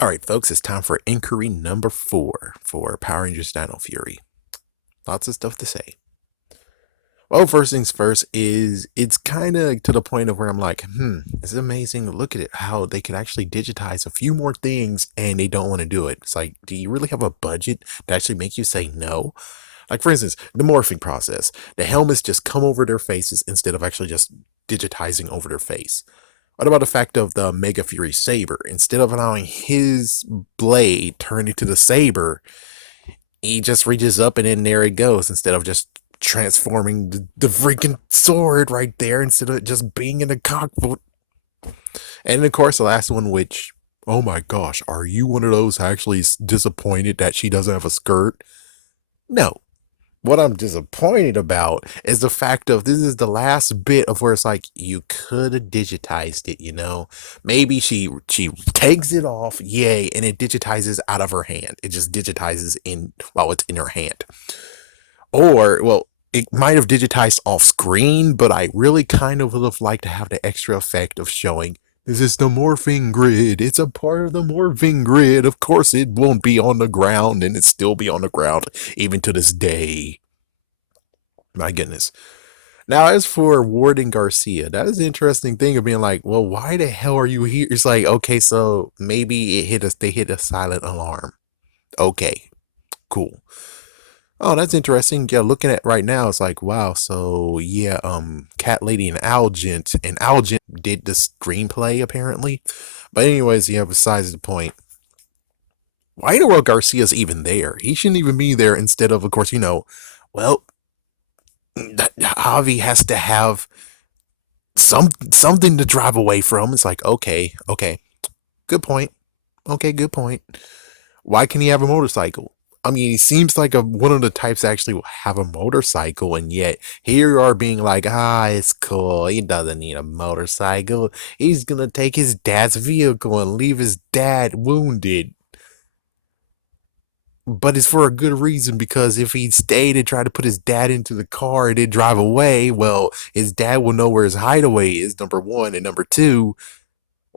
All right, folks, it's time for inquiry number 4 for Power Rangers Dino Fury. Lots of stuff to say. Well, first things first is it's kind of to the point of where I'm like, it's amazing. Look at it, how they could actually digitize a few more things and they don't want to do it. It's like, do you really have a budget to actually make you say no? Like, for instance, the morphing process. The helmets just come over their faces instead of actually just digitizing over their face. What about the fact of the Mega Fury Saber? Instead of allowing his blade turn into the saber, he just reaches up and then there it goes instead of just transforming the freaking sword right there instead of it just being in the cockpit. And of course, the last one, which, oh my gosh, are you one of those actually disappointed that she doesn't have a skirt? No. What I'm disappointed about is the fact of this is the last bit of where it's like you could have digitized it, you know. Maybe she takes it off, yay, and it digitizes out of her hand. It just digitizes in while it's in her hand. Or well, it might have digitized off screen, but I really kind of would have liked to have the extra effect of showing this is the morphing grid. It's a part of the morphing grid. Of course, it won't be on the ground, and it still be on the ground even to this day. My goodness. Now, as for Ward and Garcia, that is the interesting thing of being like, well, why the hell are you here? It's like, okay, so maybe it hit us. They hit a silent alarm. Okay, cool. Oh, that's interesting. Yeah, looking at right now, it's like, wow. So yeah, Cat Lady and Algent did the screenplay apparently. But anyways, yeah. Besides the point, why in the world Garcia's even there? He shouldn't even be there. Instead of course, well, Javi has to have something to drive away from. It's like, okay, good point. Okay, good point. Why can he have a motorcycle? I mean, he seems like one of the types that actually will have a motorcycle, and yet here you are being like, it's cool. He doesn't need a motorcycle. He's gonna take his dad's vehicle and leave his dad wounded. But it's for a good reason, because if he stayed and tried to put his dad into the car and then drive away, well, his dad will know where his hideaway is, number one. And number two,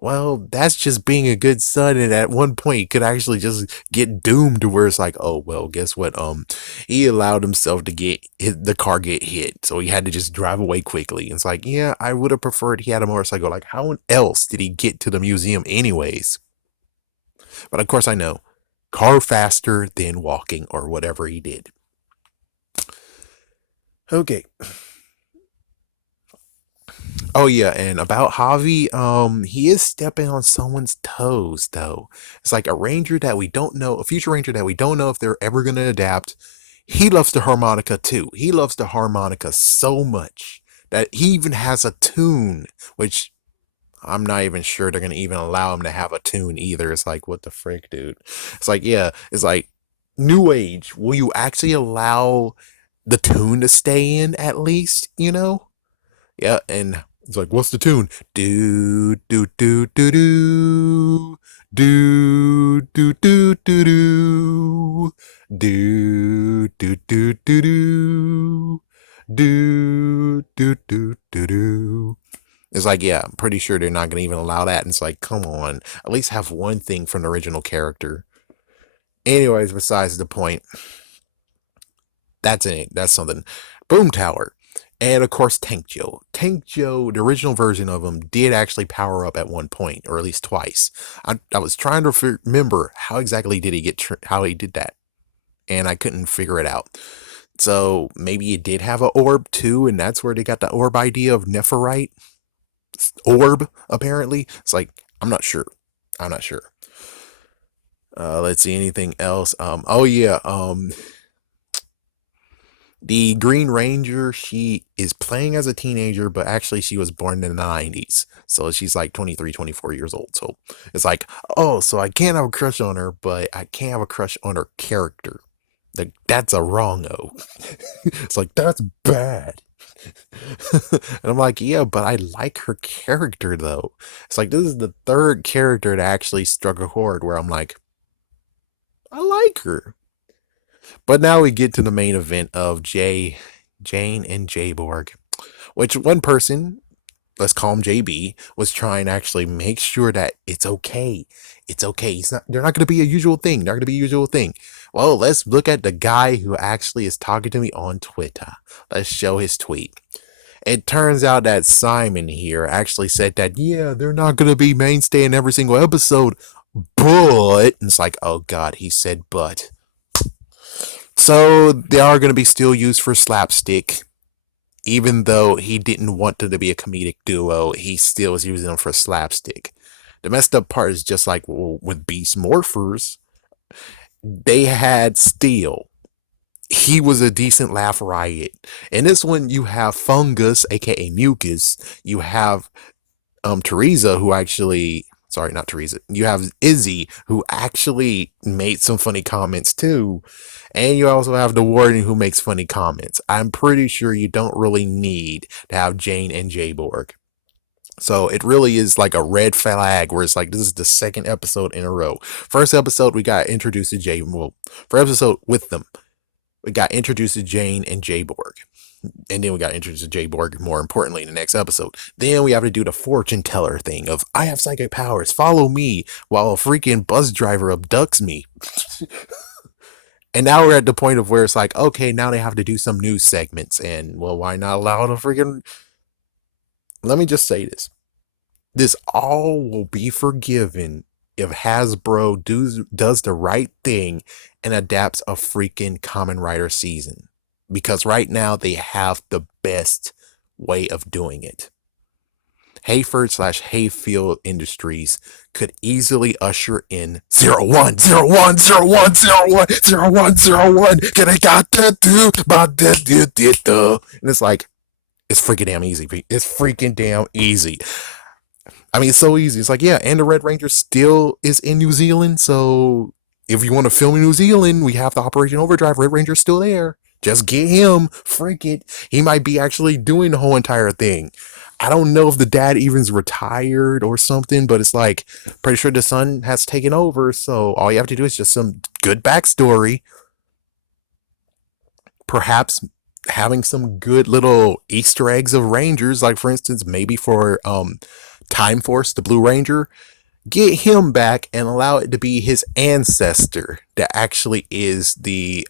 well, that's just being a good son, and at one point he could actually just get doomed to where it's like, oh well, guess what? He allowed himself to the car get hit, so he had to just drive away quickly. It's like, yeah, I would have preferred he had a motorcycle. Like, how else did he get to the museum anyways? But of course, I know car faster than walking or whatever he did. Okay. Oh yeah, and about Javi, he is stepping on someone's toes though. It's like a ranger that we don't know, a future ranger that we don't know if they're ever gonna adapt. He loves the harmonica too. He loves the harmonica so much that he even has a tune, which I'm not even sure they're gonna even allow him to have a tune either. It's like, what the frick, dude? It's like, yeah, it's like new age. Will you actually allow the tune to stay in at least, you know? Yeah, and it's like, what's the tune? Do do do do do do do do do do do do do do do do do do do. It's like, yeah, I'm pretty sure they're not gonna even allow that. And it's like, come on, at least have one thing from the original character. Anyways, besides the point, that's it. That's something. Boom Tower. And of course, Tank Joe. Tank Joe, the original version of him, did actually power up at one point, or at least twice. I was trying to remember how exactly did he how he did that, and I couldn't figure it out. So maybe it did have an orb too, and that's where they got the orb idea of Nephirite orb. Apparently, it's like, I'm not sure. I'm not sure. Let's see, anything else. Oh yeah. The Green Ranger, she is playing as a teenager, but actually she was born in the 90s. So she's like 23, 24 years old. So it's like, oh, so I can't have a crush on her, but I can't have a crush on her character. Like, that's a wrong-o. It's like, that's bad. And I'm like, yeah, but I like her character, though. It's like, this is the third character to actually struck a chord where I'm like, I like her. But now we get to the main event of Jane and J-Borg, which one person, let's call him JB, was trying to actually make sure that it's okay. It's okay. They're not going to be a usual thing. They're not going to be a usual thing. Well, let's look at the guy who actually is talking to me on Twitter. Let's show his tweet. It turns out that Simon here actually said that, yeah, they're not going to be mainstay in every single episode, but, and it's like, oh God, he said but. So they are going to be still used for slapstick. Even though he didn't want them to be a comedic duo, he still was using them for slapstick. The messed up part is just like with Beast Morphers, they had Steel. He was a decent laugh riot. In this one, you have Fungus, aka Mucus. You have Teresa, who actually, sorry, not Teresa. You have Izzy, who actually made some funny comments too. And you also have the warden who makes funny comments. I'm pretty sure you don't really need to have Jane and J-Borg. So it really is like a red flag where it's like, this is the second episode in a row. First episode, we got introduced to Jane. Well, first episode with them, we got introduced to Jane and J-Borg. And then we got introduced to J-Borg, more importantly, in the next episode. Then we have to do the fortune teller thing of, I have psychic powers, follow me, while a freaking bus driver abducts me. And now we're at the point of where it's like, okay, now they have to do some news segments. And, well, why not allow the freaking... Let me just say this. This all will be forgiven if Hasbro does the right thing and adapts a freaking Kamen Rider season. Because right now they have the best way of doing it. Hayford/Hayfield Industries could easily usher in 01, 01, 01, 01, 01, 01. Can I got that do? And it's like, it's freaking damn easy. It's freaking damn easy. I mean, it's so easy. It's like, yeah, and the Red Ranger still is in New Zealand. So if you want to film in New Zealand, we have the Operation Overdrive. Red Ranger's still there. Just get him. Freak it. He might be actually doing the whole entire thing. I don't know if the dad even's retired or something, but it's like, pretty sure the son has taken over. So all you have to do is just some good backstory. Perhaps having some good little Easter eggs of Rangers, like for instance, maybe for Time Force, the Blue Ranger, get him back and allow it to be his ancestor that actually is the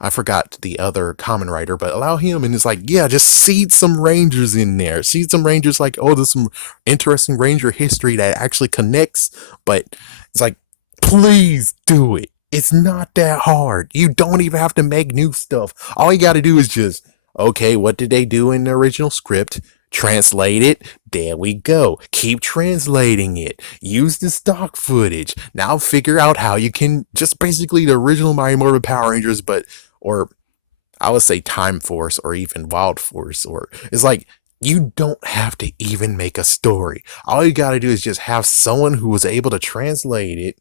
I forgot the other Kamen Rider, but allow him, and it's like, yeah, just seed some Rangers in there. Seed some Rangers like, oh, there's some interesting Ranger history that actually connects, but it's like, please do it. It's not that hard. You don't even have to make new stuff. All you got to do is just, okay, what did they do in the original script? Translate it. There we go. Keep translating it. Use the stock footage. Now figure out how you can just basically the original Mighty Morphin Power Rangers, but, or I would say Time Force or even Wild Force, or it's like, you don't have to even make a story. All you got to do is just have someone who was able to translate it,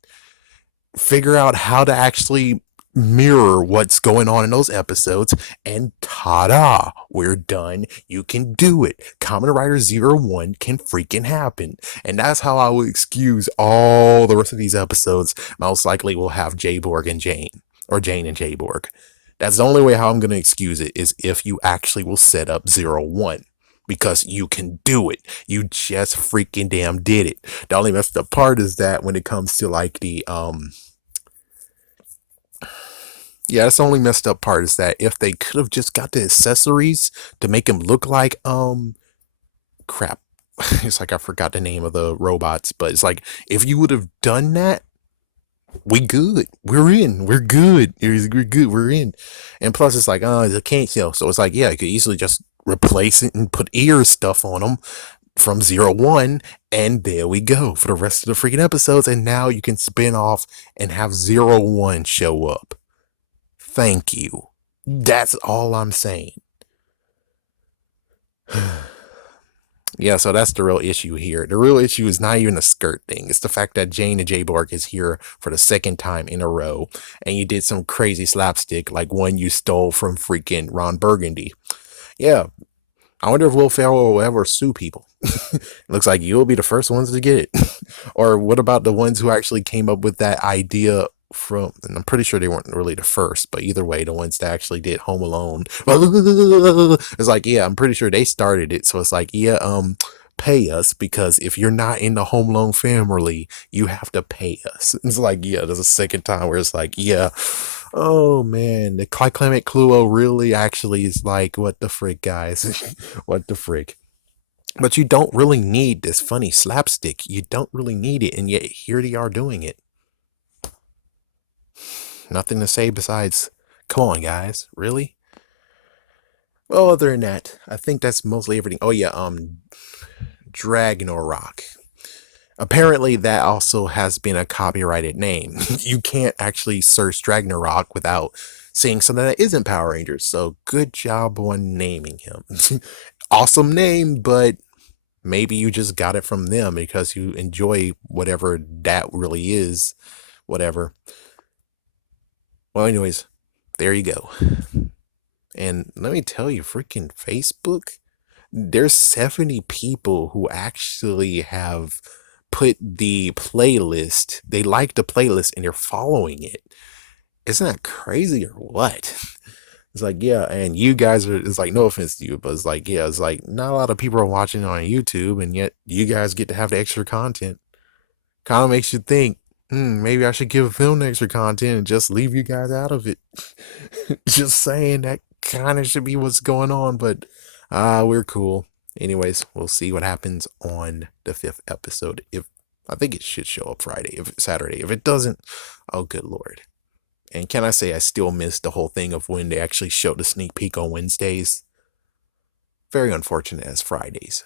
figure out how to actually mirror what's going on in those episodes, and ta-da, we're done. You can do it. Kamen Rider 01 can freaking happen. And that's how I will excuse all the rest of these episodes. Most likely we'll have J-Borg and Jane, or Jane and J-Borg. That's the only way how I'm going to excuse it, is if you actually will set up 01. Because you can do it. You just freaking damn did it. The only messed up part is that when it comes to like the yeah, that's the only messed up part, is that if they could have just got the accessories to make them look like crap. It's like I forgot the name of the robots, but it's like if you would have done that, we good. We're in. We're good. We're good. We're in. And plus it's like, it's a can't kill. So it's like, yeah, you could easily just replace it and put ear stuff on them from 01, and there we go for the rest of the freaking episodes. And now you can spin off and have 01 show up. Thank you. That's all I'm saying. Yeah, so that's the real issue here. The real issue is not even the skirt thing. It's the fact that Jane and J-Borg is here for the second time in a row, and you did some crazy slapstick like one you stole from freaking Ron Burgundy. Yeah, I wonder if Will Ferrell will ever sue people. Looks like you'll be the first ones to get it. Or what about the ones who actually came up with that idea from, and I'm pretty sure they weren't really the first, but either way, the ones that actually did Home Alone. It's like, yeah, I'm pretty sure they started it. So it's like, yeah, pay us, because if you're not in the Home Alone family, you have to pay us. It's like, yeah, there's a second time where it's like, yeah, oh man, the Climate Cluo really actually is like, what the frick, guys? What the frick? But you don't really need this funny slapstick. You don't really need it, and yet here they are doing it. Nothing to say besides, come on, guys, really? Well, other than that, I think that's mostly everything. Oh yeah, Dragnarok. Apparently, that also has been a copyrighted name. You can't actually search Dragnarok without seeing something that isn't Power Rangers. So good job on naming him. Awesome name, but maybe you just got it from them because you enjoy whatever that really is. Whatever. Well, anyways, there you go. And let me tell you, freaking Facebook, there's 70 people who actually have put the playlist, they like the playlist and they're following it. Isn't that crazy or what? It's like, yeah, and you guys are, it's like, no offense to you, but it's like, yeah, it's like, not a lot of people are watching on YouTube, and yet you guys get to have the extra content. Kind of makes you think, maybe I should give film extra content and just leave you guys out of it. Just saying, that kind of should be what's going on, but we're cool. Anyways, we'll see what happens on the 5th episode. If I think it should show up Friday, if Saturday. If it doesn't, oh good lord. And can I say I still missed the whole thing of when they actually showed the sneak peek on Wednesdays? Very unfortunate as Fridays.